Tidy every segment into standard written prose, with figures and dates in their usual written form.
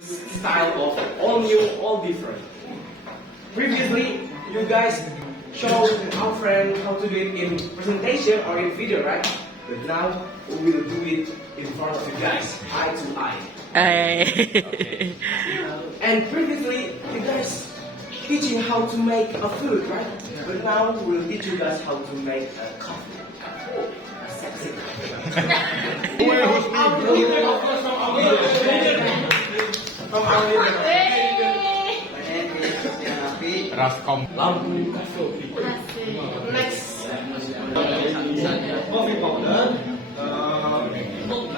Style of all new, all different. Previously, you guys showed our friend how to do it in presentation or in video, right? But now we will do it in front of you guys, eye to eye. And previously, you guys teaching how to make a food, right? But now we'll teach you guys how to make a coffee. A sexy coffee. From our leader. Raskom. Lampu kafe. Next. Coffee powder.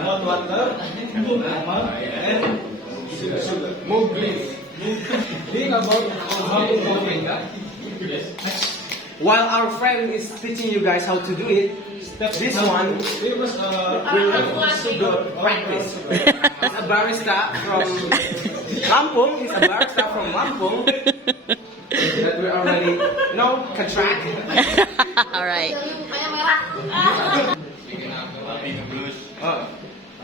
Hot water. And sugar. Move please. Think about how to make that. While our friend is teaching you guys how to do it, this one will practice. It's a barista from Lampung. It's a barista from Lampung that we already know contract. Alright.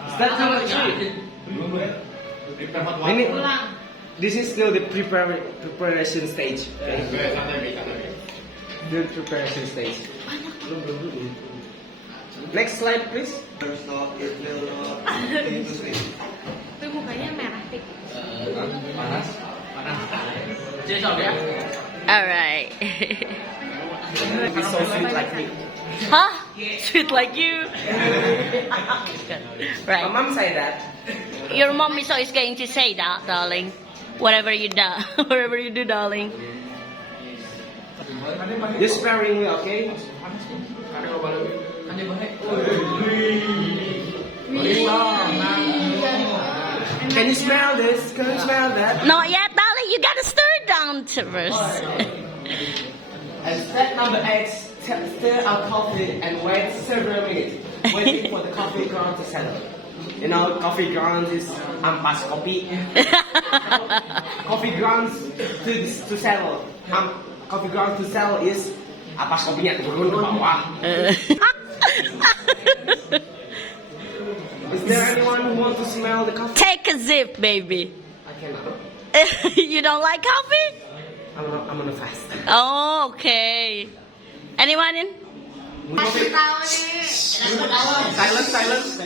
Is that too much? This is still the preparation stage. The preparation stage. Next slide, please. Tôi mukanya merah tik. Alright. Be so sweet like me. Huh? Sweet like you? My Right. mom said that. Your mom is always going to say that, darling. Whatever you do, whatever you do, darling. Just sparingly, okay? Can you smell this? Can you smell that? Not yet, darling. You gotta stir it down to first. And step number 8, stir our coffee and wait several minutes, waiting for the coffee ground to settle. You know, coffee grounds is ampas kopi. Coffee grounds to settle. Coffee grounds to settle is ampas kopinya turun ke bawah. Is there anyone who wants to smell the coffee? Take a sip, baby. I cannot. You don't like coffee? I'm on a fast. Oh, okay. Anyone in? Silence, silence.